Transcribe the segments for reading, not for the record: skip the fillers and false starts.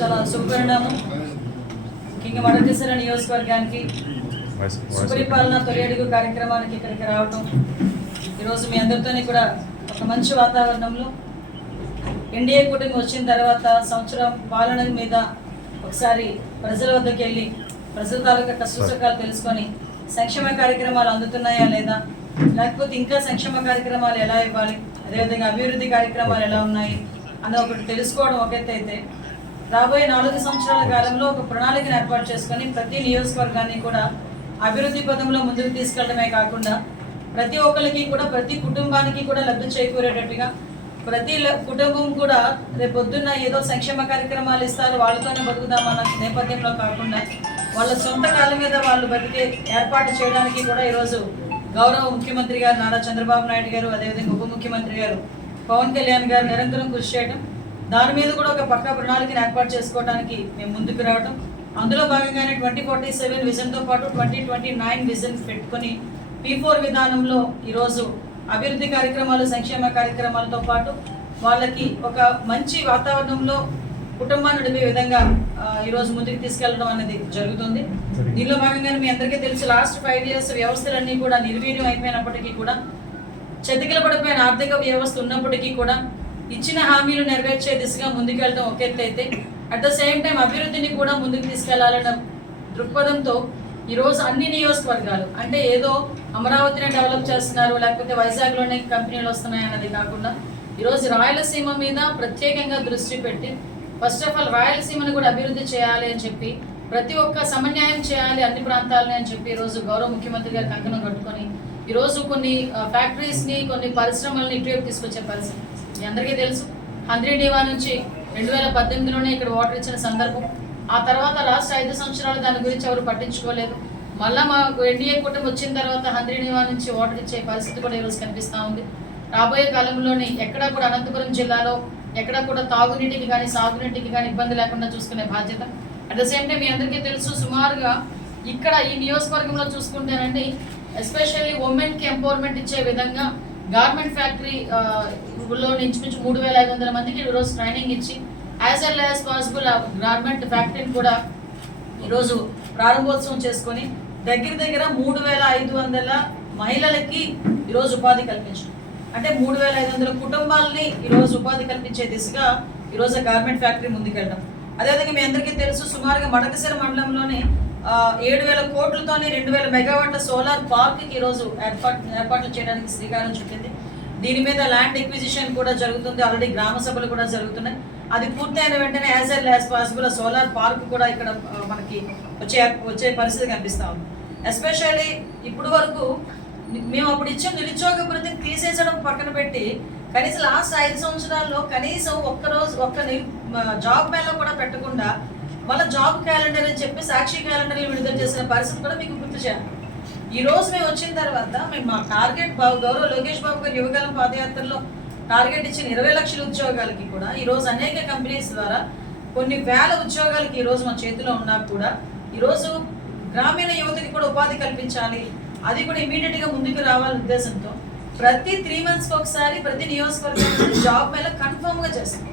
చాలా శుభపరిణామం. ముఖ్యంగా వడకేశ్వర నియోజకవర్గానికి సుపరిపాలన తొలి అడుగు కార్యక్రమానికి ఇక్కడికి రావటం, ఈరోజు మీ అందరితోని కూడా ఒక మంచి వాతావరణంలో ఎన్డీఏ కూటమి వచ్చిన తర్వాత సంవత్సరం పాలన మీద ఒకసారి ప్రజల వద్దకు వెళ్ళి ప్రజల తాలూకా కష్టసుఖాలు తెలుసుకొని సంక్షేమ కార్యక్రమాలు అందుతున్నాయా లేదా, లేకపోతే ఇంకా సంక్షేమ కార్యక్రమాలు ఎలా ఇవ్వాలి, అదేవిధంగా అభివృద్ధి కార్యక్రమాలు ఎలా ఉన్నాయి అన్న ఒకటి తెలుసుకోవడం ఒకటైతే, రాబోయే 4 సంవత్సరాల కాలంలో ఒక ప్రణాళికను ఏర్పాటు చేసుకొని ప్రతి నియోజకవర్గాన్ని కూడా అభివృద్ధి పదంలో ముందుకు తీసుకెళ్లడమే కాకుండా ప్రతి ఒక్కరికి కూడా ప్రతి కుటుంబానికి కూడా లబ్ధి చేకూరేటట్టుగా ప్రతి కుటుంబం కూడా రేపు పొద్దున్న ఏదో సంక్షేమ కార్యక్రమాలు ఇస్తారు వాళ్ళతోనే బతుకుదామన్న నేపథ్యంలో కాకుండా వాళ్ళ సొంత కాళ్ళ మీద వాళ్ళు బతికే ఏర్పాటు చేయడానికి కూడా ఈరోజు గౌరవ ముఖ్యమంత్రి గారు నారా చంద్రబాబు నాయుడు గారు, అదేవిధంగా ఉప ముఖ్యమంత్రి గారు పవన్ కళ్యాణ్ గారు నిరంతరం కృషి చేయడం, దాని మీద కూడా ఒక పక్కా ప్రణాళికను ఏర్పాటు చేసుకోవడానికి మేము ముందుకు రావడం, అందులో భాగంగానే 2047 విజన్తో పాటు 2029 విజన్ పెట్టుకొని P4 విధానంలో ఈరోజు అభివృద్ధి కార్యక్రమాలు సంక్షేమ కార్యక్రమాలతో పాటు వాళ్ళకి ఒక మంచి వాతావరణంలో కుటుంబాన్ని నడిపే విధంగా ఈరోజు ముందుకు తీసుకెళ్లడం అనేది జరుగుతుంది. దీనిలో భాగంగానే మీ అందరికీ తెలుసు, లాస్ట్ 5 ఇయర్స్ వ్యవస్థలన్నీ కూడా నిర్వీర్యం అయిపోయినప్పటికీ కూడా చతికిల పడిపోయిన ఆర్థిక వ్యవస్థ ఉన్నప్పటికీ కూడా ఇచ్చిన హామీలు నెరవేర్చే దిశగా ముందుకెళ్ళడం ఒక ఎత్తు అయితే, అట్ ద సేమ్ టైం అభివృద్ధిని కూడా ముందుకు తీసుకెళ్లాలన్న దృక్పథంతో ఈరోజు అన్ని నియోజకవర్గాలు, అంటే ఏదో అమరావతిని డెవలప్ చేస్తున్నారు లేకపోతే వైజాగ్లోనే కంపెనీలు వస్తున్నాయి అన్నది కాకుండా ఈరోజు రాయలసీమ మీద ప్రత్యేకంగా దృష్టి పెట్టి ఫస్ట్ ఆఫ్ ఆల్ రాయలసీమను కూడా అభివృద్ధి చేయాలి అని చెప్పి, ప్రతి ఒక్క సమన్యాయం చేయాలి అన్ని ప్రాంతాలని అని చెప్పి ఈరోజు గౌరవ ముఖ్యమంత్రి గారు కంకణం కట్టుకొని ఈరోజు కొన్ని ఫ్యాక్టరీస్ని కొన్ని పరిశ్రమలను ఇటువైపు తీసుకొచ్చే పరిస్థితి మీ అందరికీ తెలుసు. హంద్రీనీవా నుంచి 2018లోనే ఇక్కడ వాటర్ ఇచ్చిన సందర్భం, ఆ తర్వాత లాస్ట్ 5 సంవత్సరాలు దాని గురించి ఎవరు పట్టించుకోలేదు. మళ్ళీ మాకు ఎన్డీఏ కూటమి వచ్చిన తర్వాత హంద్రీనీవా నుంచి వాటర్ ఇచ్చే పరిస్థితి కూడా ఈరోజు కనిపిస్తూ ఉంది. రాబోయే కాలంలోని ఎక్కడా కూడా అనంతపురం జిల్లాలో ఎక్కడా కూడా తాగునీటికి కానీ సాగునీటికి కానీ ఇబ్బంది లేకుండా చూసుకునే బాధ్యత. అట్ ద సేమ్ టైం మీ అందరికీ తెలుసు, సుమారుగా ఇక్కడ ఈ నియోజకవర్గంలో చూసుకుంటేనండి ఎస్పెషల్లీ ఉమెన్కి ఎంపవర్మెంట్ ఇచ్చే విధంగా గార్మెంట్ ఫ్యాక్టరీలో ఇంచుమించు 3500 మందికి ఈరోజు ట్రైనింగ్ ఇచ్చి as well as possible garment ఫ్యాక్టరీని కూడా ఈరోజు ప్రారంభోత్సవం చేసుకొని దగ్గర 3500 మహిళలకి ఈరోజు ఉపాధి కల్పించారు. అంటే 3500 కుటుంబాలని ఈరోజు ఉపాధి కల్పించే దిశగా ఈరోజు గార్మెంట్ ఫ్యాక్టరీ ముందుకెళ్ళడం. అదేవిధంగా మీ అందరికీ తెలుసు, సుమారుగా మడకసిర మండలంలోనే 7,000 కోట్లతోని 2,000 మెగావాట్ల సోలార్ పార్క్కి ఈరోజు ఏర్పాట్లు చేయడానికి శ్రీకారం చుట్టింది. దీని మీద ల్యాండ్ ఎక్విజిషన్ కూడా జరుగుతుంది, ఆల్రెడీ గ్రామ సభలు కూడా జరుగుతున్నాయి. అది పూర్తయిన వెంటనే as L as possible solar park కూడా ఇక్కడ మనకి వచ్చే పరిస్థితి కనిపిస్తూ ఉంది. ఎస్పెషల్లీ ఇప్పుడు వరకు మేము అప్పుడు ఇచ్చిన నిరుద్యోగ భృతిని తీసేసడం పక్కన పెట్టి కనీసం లాస్ట్ 5 సంవత్సరాల్లో కనీసం ఒక్క జాబ్ మేళ కూడా పెట్టకుండా మళ్ళీ జాబ్ క్యాలెండర్ అని చెప్పి సాక్షి క్యాలెండర్లు విడుదల చేసిన పరిస్థితి కూడా మీకు గుర్తు చేయాలి. ఈ రోజు మేము వచ్చిన తర్వాత మేము మా టార్గెట్ గౌరవ లోకేష్ బాబు గారు యువకాలం పాదయాత్రలో టార్గెట్ ఇచ్చిన 20 లక్షల ఉద్యోగాలకి కూడా ఈరోజు అనేక కంపెనీస్ ద్వారా కొన్ని వేల ఉద్యోగాలకి ఈరోజు మా చేతిలో ఉన్నా కూడా ఈరోజు గ్రామీణ యువతకి కూడా ఉపాధి కల్పించాలి, అది కూడా ఇమీడియట్గా ముందుకు రావాలనే ఉద్దేశంతో ప్రతి 3 మంత్స్కి ఒకసారి ప్రతి నియోజకవర్గంలో జాబ్ మేళ కన్ఫర్మ్గా చేస్తాం.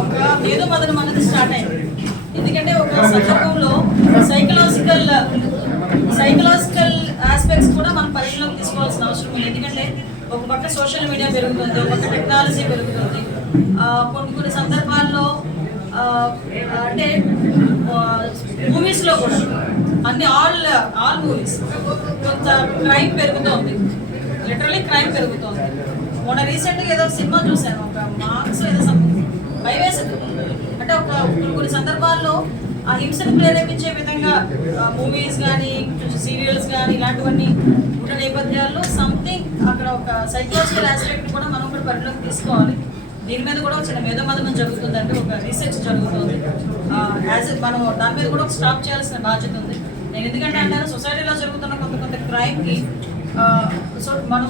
ఒక ఏదో మదనం అనేది స్టార్ట్ అయింది. ఎందుకంటే ఒక సందర్భంలో సైకలాజికల్ ఆస్పెక్ట్స్ కూడా మనం పరిగణలోకి తీసుకోవాల్సిన అవసరం ఉంది. ఎందుకంటే ఒక పక్క సోషల్ మీడియా పెరుగుతుంది, ఒక పక్క టెక్నాలజీ పెరుగుతుంది. కొన్ని సందర్భాల్లో అంటే మూవీస్లో కూడా అన్ని ఆల్ మూవీస్ కొంత క్రైమ్ పెరుగుతోంది, లిటరలీ క్రైమ్ పెరుగుతోంది. మొన్న రీసెంట్గా ఏదో సినిమా చూశాను, ఒక మార్క్స్ ఏదో భయవేసింది. అంటే కొన్ని సందర్భాల్లో ఆ హింసను ప్రేరేపించే విధంగా మూవీస్ కానీ సీరియల్స్ కానీ ఇలాంటివన్నీ ఉన్న నేపథ్యాల్లో సంథింగ్ అక్కడ ఒక సైకలాజికల్ ఆస్పెక్ట్ కూడా మనం కూడా పరిగణలోకి తీసుకోవాలి. దీని మీద కూడా చిన్న మేధోమథనం జరుగుతుంది, అంటే ఒక రీసెర్చ్ జరుగుతుంది. మనం దాని మీద కూడా ఒక స్టాప్ చేయాల్సిన బాధ్యత ఉంది. నేను ఎందుకంటే అంటాను, సొసైటీలో జరుగుతున్న కొంత క్రైమ్కి సో మనం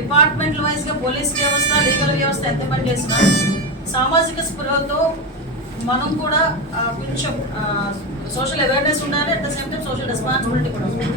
డిపార్ట్మెంట్ వైజ్గా పోలీస్ వ్యవస్థ లీగల్ వ్యవస్థ ఎంత పని చేసినా సామాజిక స్పృహతో మనం కూడా కొంచెం సోషల్ అవేర్నెస్ ఉండాలి, at the same time social responsibility కూడా ఉండాలి.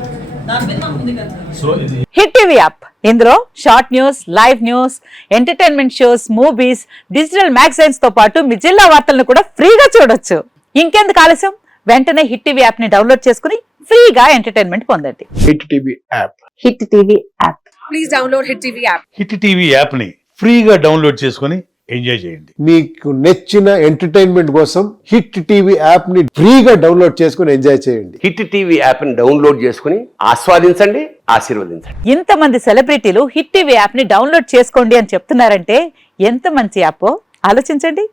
దాని మీద మనం ముందుకెళ్తాం. హిట్ టీవీ యాప్ ఇందులో short news, live news, entertainment shows, movies, digital magazines తో పాటు మీ జిల్లా వార్తలను కూడా ఫ్రీగా చూడొచ్చు. ఇంకెందుకు ఆలస్యం, వెంటనే హిట్ టీవీ యాప్ ని డౌన్లోడ్ చేసుకుని ఫ్రీగా ఎంటర్టైన్మెంట్ పొందండి. Hit TV app. Hit TV app please download hit TV app. Hit TV app ని ఫ్రీగా డౌన్లోడ్ చేసుకుని ఎంజాయ్ చేయండి. మీకు నచ్చిన ఎంటర్టైన్మెంట్ కోసం హిట్ టీవీ యాప్ ని ఫ్రీగా డౌన్లోడ్ చేసుకుని ఎంజాయ్ చేయండి. హిట్ టీవీ యాప్ ని డౌన్లోడ్ చేసుకుని ఆస్వాదించండి, ఆశీర్వదించండి. ఇంతమంది సెలబ్రిటీలు హిట్ టీవీ యాప్ ని డౌన్లోడ్ చేసుకోండి అని చెప్తున్నారంటే ఎంత మంచి యాప్ ఆలోచించండి.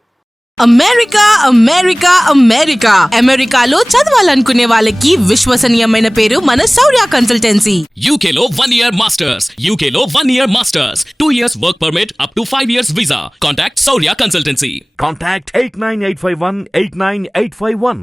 అమెరికా అమెరికా అమెరికా అమెరికాలో చదవాలనుకునే వాళ్ళకి విశ్వసనీయమైన పేరు మన శౌర్య కన్సల్టెన్సీ. UK లో 1 year masters, UK లో 1 year masters, 2 years work permit up to 5 years visa. Contact Saurya Consultancy. Contact 89851 89851.